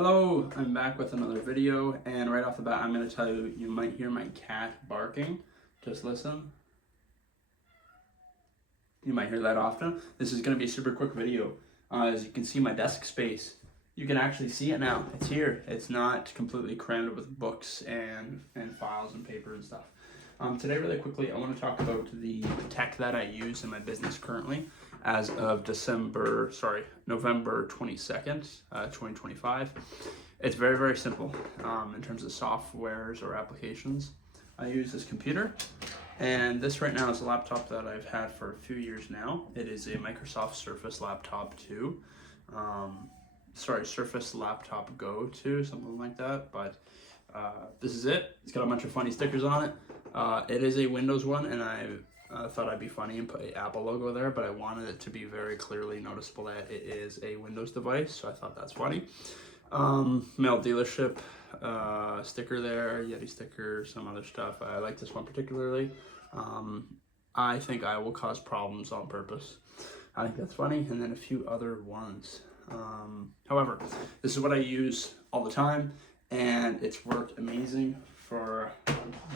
Hello, I'm back with another video, and right off the bat I'm going to tell you, you might hear my cat barking. Just listen. You might hear that often. This is going to be a super quick video. As you can see my desk space, you can actually see it now. It's here. It's not completely crammed with books and files and paper and stuff. Today, really quickly, I want to talk about the tech that I use in my business currently as of November 22nd, 2025. It's very, very simple in terms of softwares or applications. I use this computer, and this right now is a laptop that I've had for a few years now. It is a Microsoft Surface Laptop 2. Surface Laptop Go 2, something like that, but this is it. It's got a bunch of funny stickers on it. It is a Windows one, and I thought I'd be funny and put an Apple logo there, but I wanted it to be very clearly noticeable that it is a Windows device, so I thought that's funny. Mail dealership sticker there, Yeti sticker, some other stuff. I like this one particularly. I think I will cause problems on purpose. I think that's funny, and then a few other ones. However, this is what I use all the time, and it's worked amazing for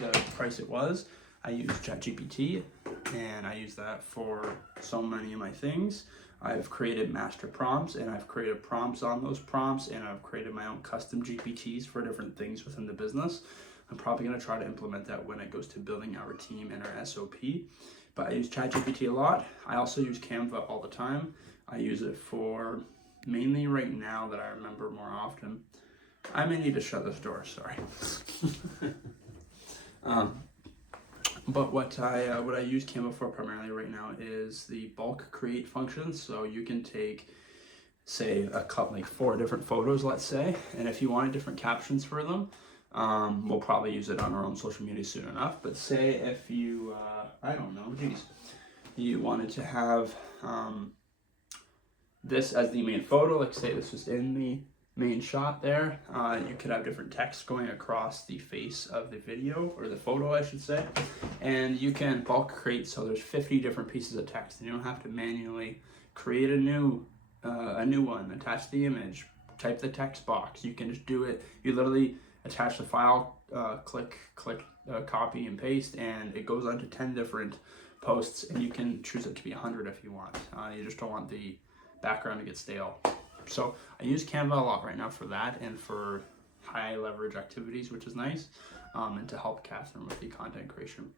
the price it was. I use ChatGPT, and I use that for so many of my things. I've created master prompts, and I've created prompts on those prompts, and I've created my own custom GPTs for different things within the business. I'm probably going to try to implement that when it goes to building our team and our SOP. But I use ChatGPT a lot. I also use Canva all the time. I use it for mainly right now that I remember more often. I may need to shut this door, sorry. But what I use Canva for primarily right now is the bulk create function. So you can take, say, like 4 different photos, let's say, and if you wanted different captions for them, we'll probably use it on our own social media soon enough. But say if you, I don't know, you wanted to have this as the main photo, like say this was in the main shot there, you could have different text going across the face of the video, or the photo I should say, and you can bulk create, so there's 50 different pieces of text, and you don't have to manually create a new one, attach the image, type the text box. You can just do it. You literally attach the file, click copy and paste, and it goes onto 10 different posts, and you can choose it to be 100 if you want. You just don't want the background to get stale. So I use Canva a lot right now for that, and for high leverage activities, which is nice, and to help Catherine with the content creation.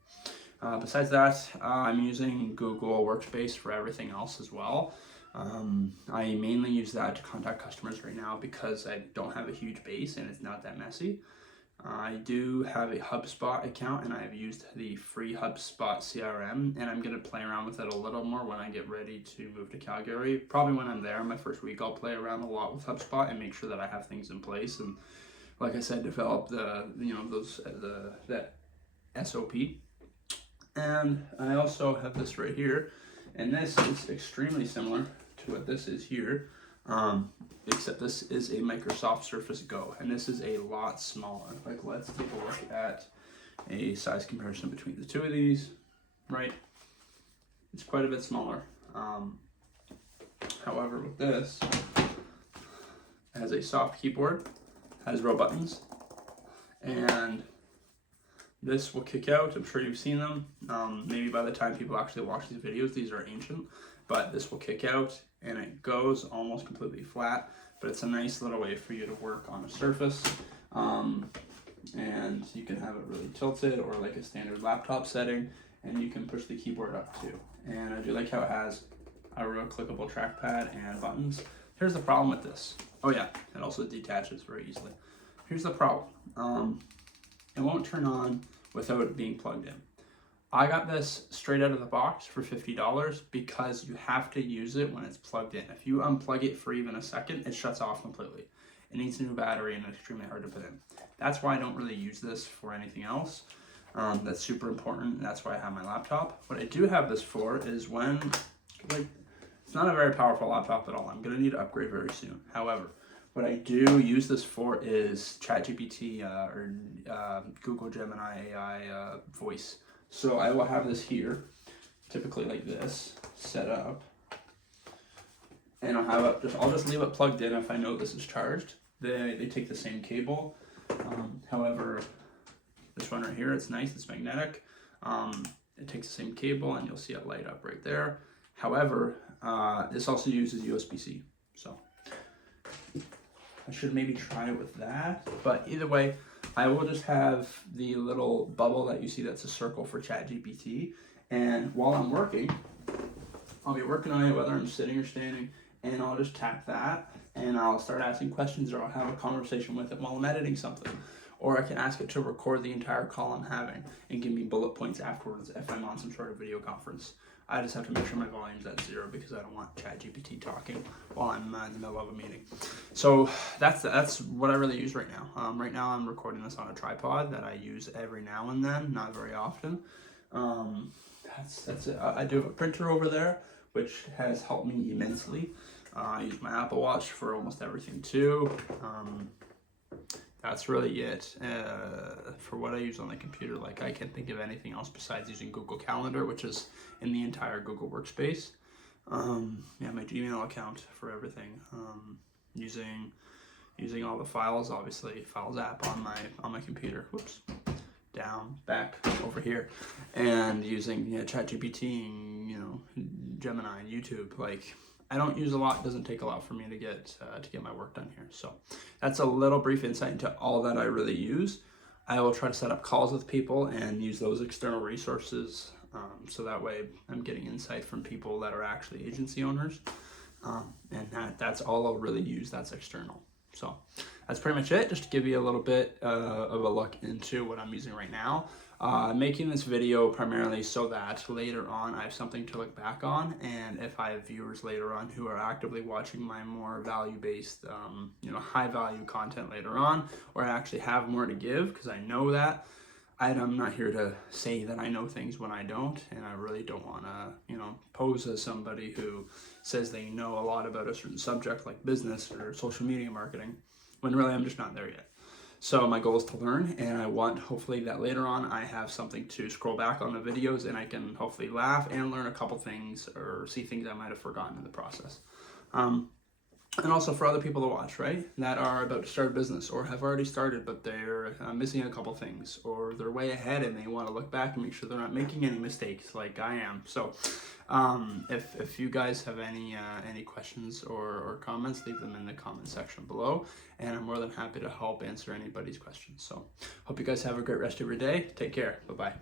Besides that, I'm using Google Workspace for everything else as well. I mainly use that to contact customers right now because I don't have a huge base and it's not that messy. I do have a HubSpot account, and I've used the free HubSpot CRM, and I'm going to play around with it a little more when I get ready to move to Calgary. Probably when I'm there, my first week, I'll play around a lot with HubSpot and make sure that I have things in place, and like I said, develop that SOP. And I also have this right here, and this is extremely similar to what this is here. Except this is a Microsoft Surface Go, and this is a lot smaller. Like, let's take a look at a size comparison between the two of these, right? It's quite a bit smaller. However, with this, it has a soft keyboard, has row buttons, and this will kick out. I'm sure you've seen them. Maybe by the time people actually watch these videos, these are ancient, but this will kick out, and it goes almost completely flat, but it's a nice little way for you to work on a surface, and you can have it really tilted or like a standard laptop setting, and you can push the keyboard up too. And I do like how it has a real clickable trackpad and buttons. Here's the problem with this. Oh yeah, it also detaches very easily. Here's the problem. It won't turn on without it being plugged in. I got this straight out of the box for $50 because you have to use it when it's plugged in. If you unplug it for even a second, it shuts off completely. It needs a new battery, and it's extremely hard to put in. That's why I don't really use this for anything else. That's super important, and that's why I have my laptop. What I do have this for is when, like, it's not a very powerful laptop at all. I'm gonna need to upgrade very soon. However, what I do use this for is ChatGPT or Google Gemini AI voice. So I will have this here, typically like this, set up, and I'll just leave it plugged in if I know this is charged, they take the same cable. However, this one right here, it's nice, it's magnetic. It takes the same cable and you'll see it light up right there. However, this also uses USB-C, so I should maybe try it with that. But either way, I will just have the little bubble that you see that's a circle for ChatGPT. And while I'm working, I'll be working on it whether I'm sitting or standing, and I'll just tap that and I'll start asking questions, or I'll have a conversation with it while I'm editing something. Or I can ask it to record the entire call I'm having and give me bullet points afterwards if I'm on some sort of video conference. I just have to make sure my volume's at 0 because I don't want ChatGPT talking while I'm in the middle of a meeting. So that's what I really use right now. Right now I'm recording this on a tripod that I use every now and then, not very often. That's it. I do have a printer over there, which has helped me immensely. I use my Apple Watch for almost everything too. That's really it for what I use on the computer. Like, I can't think of anything else besides using Google Calendar, which is in the entire Google Workspace. Yeah, my Gmail account for everything. Using all the files, obviously, Files app on my computer. Whoops, down, back, over here, and using ChatGPT, Gemini, and YouTube. Like, I don't use a lot. It doesn't take a lot for me to get my work done here. So that's a little brief insight into all that I really use. I will try to set up calls with people and use those external resources, so that way I'm getting insight from people that are actually agency owners, and that's all I'll really use that's external. So that's pretty much it, just to give you a little bit of a look into what I'm using right now. Making this video primarily so that later on I have something to look back on, and if I have viewers later on who are actively watching my more value-based, high-value content later on, or I actually have more to give, because I know that. I'm not here to say that I know things when I don't, and I really don't want to, pose as somebody who says they know a lot about a certain subject like business or social media marketing, when really I'm just not there yet. So my goal is to learn, and I want hopefully that later on I have something to scroll back on the videos and I can hopefully laugh and learn a couple things or see things I might have forgotten in the process. And also for other people to watch, right, that are about to start a business or have already started but they're missing a couple things, or they're way ahead and they want to look back and make sure they're not making any mistakes like I am. So if you guys have any questions or comments, leave them in the comment section below, and I'm more than happy to help answer anybody's questions. So hope you guys have a great rest of your day. Take care. Bye-bye.